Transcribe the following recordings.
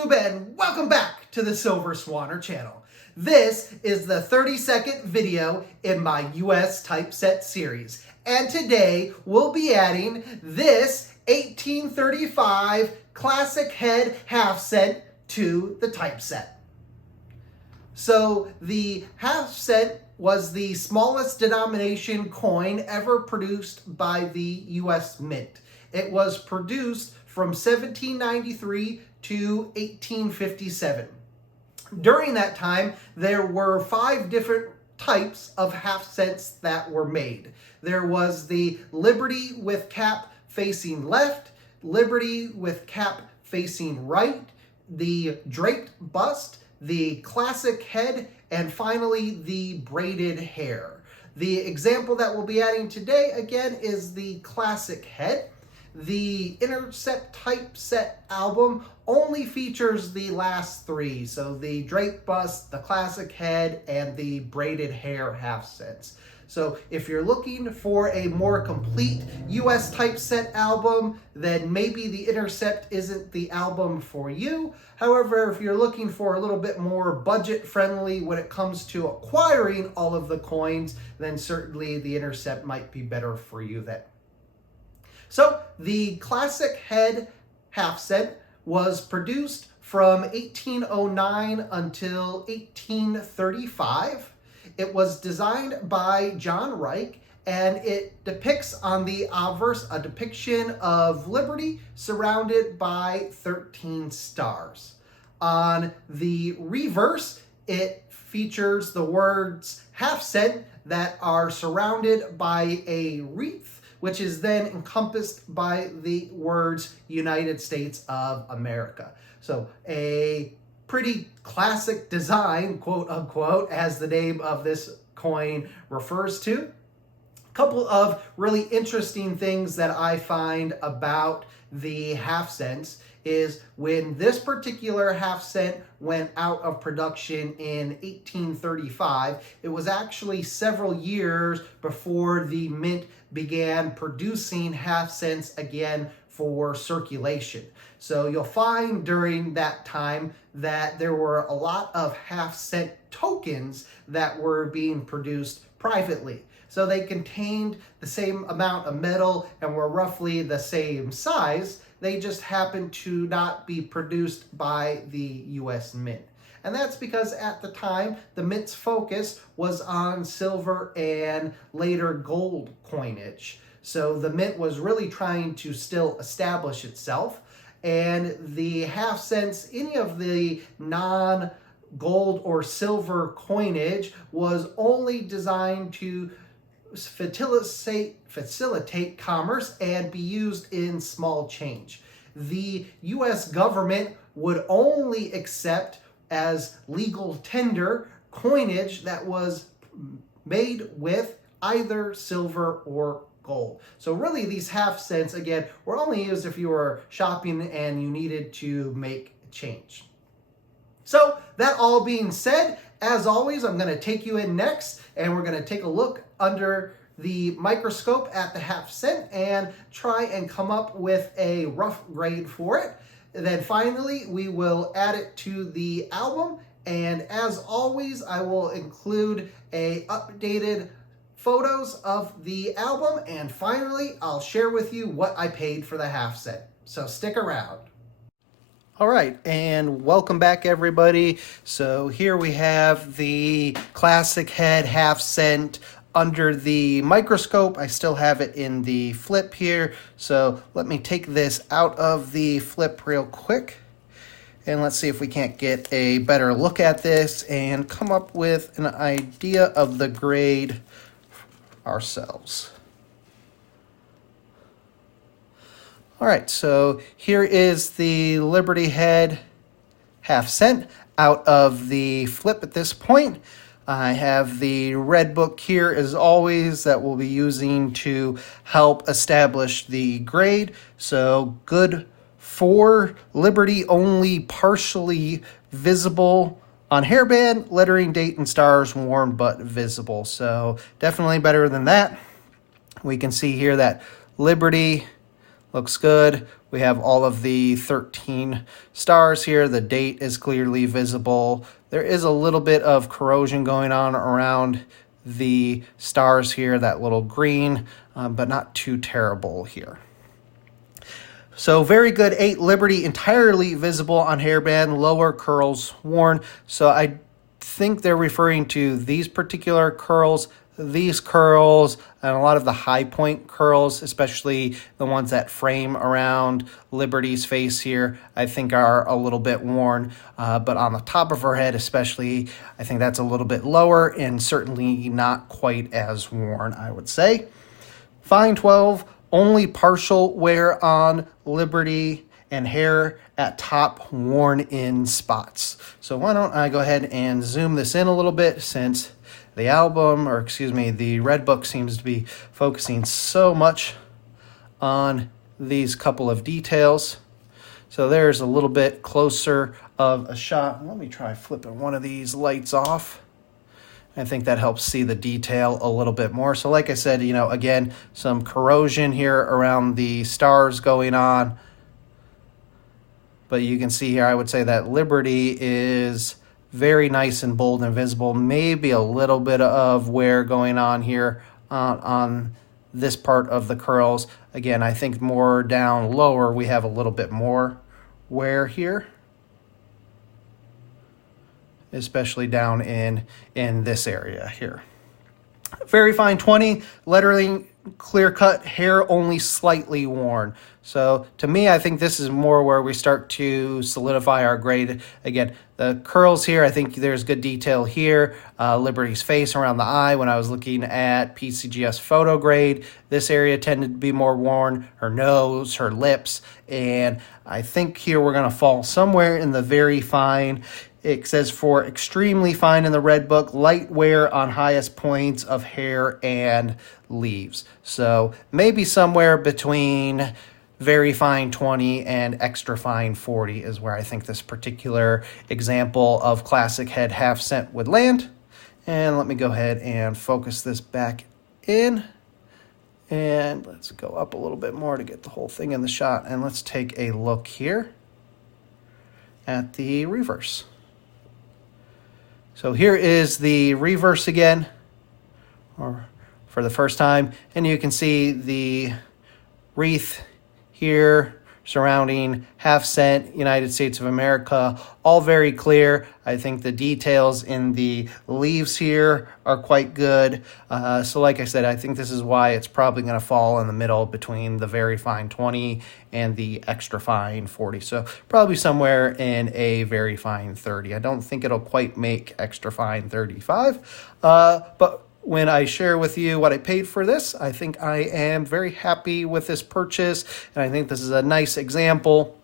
YouTube, and welcome back to the Silver Swanner channel. This is the 30-second video in my US typeset series, and today we'll be adding this 1835 classic head half cent to the typeset. So the half cent was the smallest denomination coin ever produced by the US Mint. It was produced from 1793 to 1857. During that time, there were 5 different types of half cents that were made. There was the Liberty with cap facing left, Liberty with cap facing right, the draped bust, the classic head, and finally the braided hair. The example that we'll be adding today, again, is the classic head. The Intercept typeset album only features the last 3, so the draped bust, the classic head, and the braided hair half cents. So if you're looking for a more complete US typeset album, then maybe the Intercept isn't the album for you. However, if you're looking for a little bit more budget friendly when it comes to acquiring all of the coins, then certainly the Intercept might be better for you then. So the classic head half cent was produced from 1809 until 1835. It was designed by John Reich, and it depicts on the obverse a depiction of Liberty surrounded by 13 stars. On the reverse, it features the words half cent that are surrounded by a wreath, which is then encompassed by the words United States of America. So a pretty classic design, quote unquote, as the name of this coin refers to. A couple of really interesting things that I find about the half cents is when this particular half cent went out of production in 1835, it was actually several years before the mint began producing half cents again for circulation. So you'll find during that time that there were a lot of half cent tokens that were being produced privately. So they contained the same amount of metal and were roughly the same size. They just happened to not be produced by the US Mint. And that's because at the time, the Mint's focus was on silver and later gold coinage. So the Mint was really trying to still establish itself. And the half cents, any of the non-gold or silver coinage, was only designed to facilitate commerce and be used in small change. The US government would only accept as legal tender coinage that was made with either silver or gold. So really these half cents, again, were only used if you were shopping and you needed to make a change. So that all being said, as always, I'm going to take you in next and we're going to take a look under the microscope at the half cent and try and come up with a rough grade for it. And then finally, we will add it to the album. And as always, I will include a updated photos of the album. And finally, I'll share with you what I paid for the half cent. So stick around. All right, and welcome back, everybody. So here we have the classic head half cent under the microscope. I still have it in the flip here. So let me take this out of the flip real quick. And let's see if we can't get a better look at this and come up with an idea of the grade ourselves. All right, so here is the Liberty head half cent out of the flip at this point. I have the red book here as always that we'll be using to help establish the grade. So good for Liberty, only partially visible on hairband, lettering, date, and stars worn but visible. So definitely better than that. We can see here that Liberty Looks good. We have all of the 13 stars here. The date is clearly visible. There is a little bit of corrosion going on around the stars here, that little green, but not too terrible here. So very good. 8 Liberty, entirely visible on hairband, lower curls worn. So I think they're referring to these particular curls, these curls, and a lot of the high point curls, especially the ones that frame around Liberty's face here, I think are a little bit worn. But on the top of her head especially, I think that's a little bit lower and certainly not quite as worn, I would say. Fine 12, only partial wear on Liberty, and hair at top worn in spots. So why don't I go ahead and zoom this in a little bit, since the album, or excuse me, the Red Book seems to be focusing so much on these couple of details. So there's a little bit closer of a shot. Let me try flipping one of these lights off. I think that helps see the detail a little bit more. So like I said, you know, again, some corrosion here around the stars going on. But you can see here, I would say that Liberty is very nice and bold and visible. Maybe a little bit of wear going on here on this part of the curls. Again, I think more down lower, we have a little bit more wear here, especially down in this area here. Very fine 20, lettering clear cut, hair only slightly worn. So to me, I think this is more where we start to solidify our grade. Again, the curls here, I think there's good detail here. Liberty's face around the eye, when I was looking at PCGS photo grade, this area tended to be more worn, her nose, her lips, and I think here we're gonna fall somewhere in the very fine. It says for extremely fine in the Red Book, light wear on highest points of hair and leaves. So maybe somewhere between very fine 20 and extra fine 40 is where I think this particular example of classic head half cent would land. And let me go ahead and focus this back in. And let's go up a little bit more to get the whole thing in the shot. And let's take a look here at the reverse. So here is the reverse again, or for the first time, and you can see the wreath here surrounding half cent United States of America, all very clear. I think the details in the leaves here are quite good. So like I said, I think this is why it's probably going to fall in the middle between the very fine 20 and the extra fine 40. So probably somewhere in a very fine 30. I don't think it'll quite make extra fine 35, but when I share with you what I paid for this, I think I am very happy with this purchase, and I think this is a nice example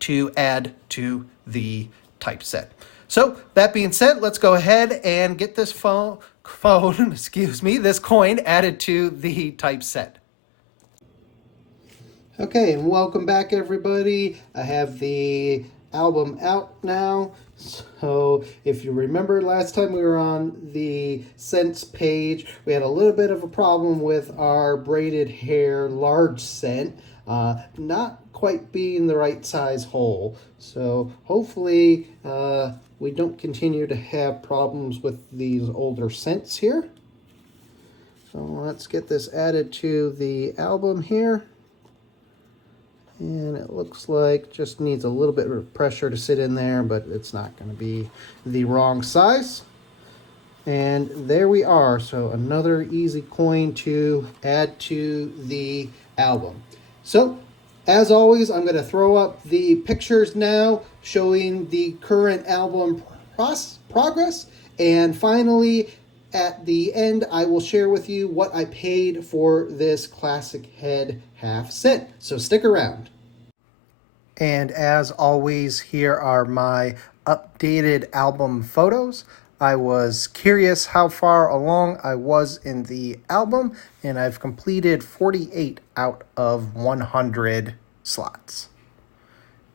to add to the typeset. So that being said, let's go ahead and get this this coin added to the typeset. Okay, and welcome back everybody. I have the album out now. So if you remember last time we were on the cents page, we had a little bit of a problem with our braided hair large cent not quite being the right size hole. So hopefully we don't continue to have problems with these older cents here. So let's get this added to the album here. And it looks like just needs a little bit of pressure to sit in there, but it's not going to be the wrong size. And there we are. So another easy coin to add to the album. So as always, I'm going to throw up the pictures now showing the current album progress. And finally, at the end, I will share with you what I paid for this classic head half cent. So stick around. And as always, here are my updated album photos. I was curious how far along I was in the album, and I've completed 48 out of 100 slots.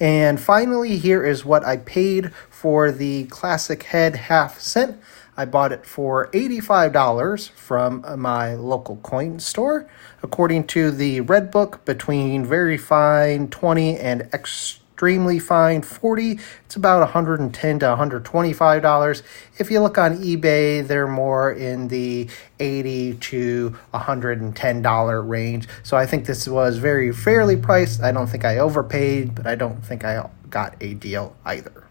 And finally, here is what I paid for the classic head half cent. I bought it for $85 from my local coin store. According to the Red Book, between very fine 20 and extremely fine 40, it's about $110 to $125. If you look on eBay, they're more in the $80 to $110 range. So I think this was very fairly priced. I don't think I overpaid, but I don't think I got a deal either.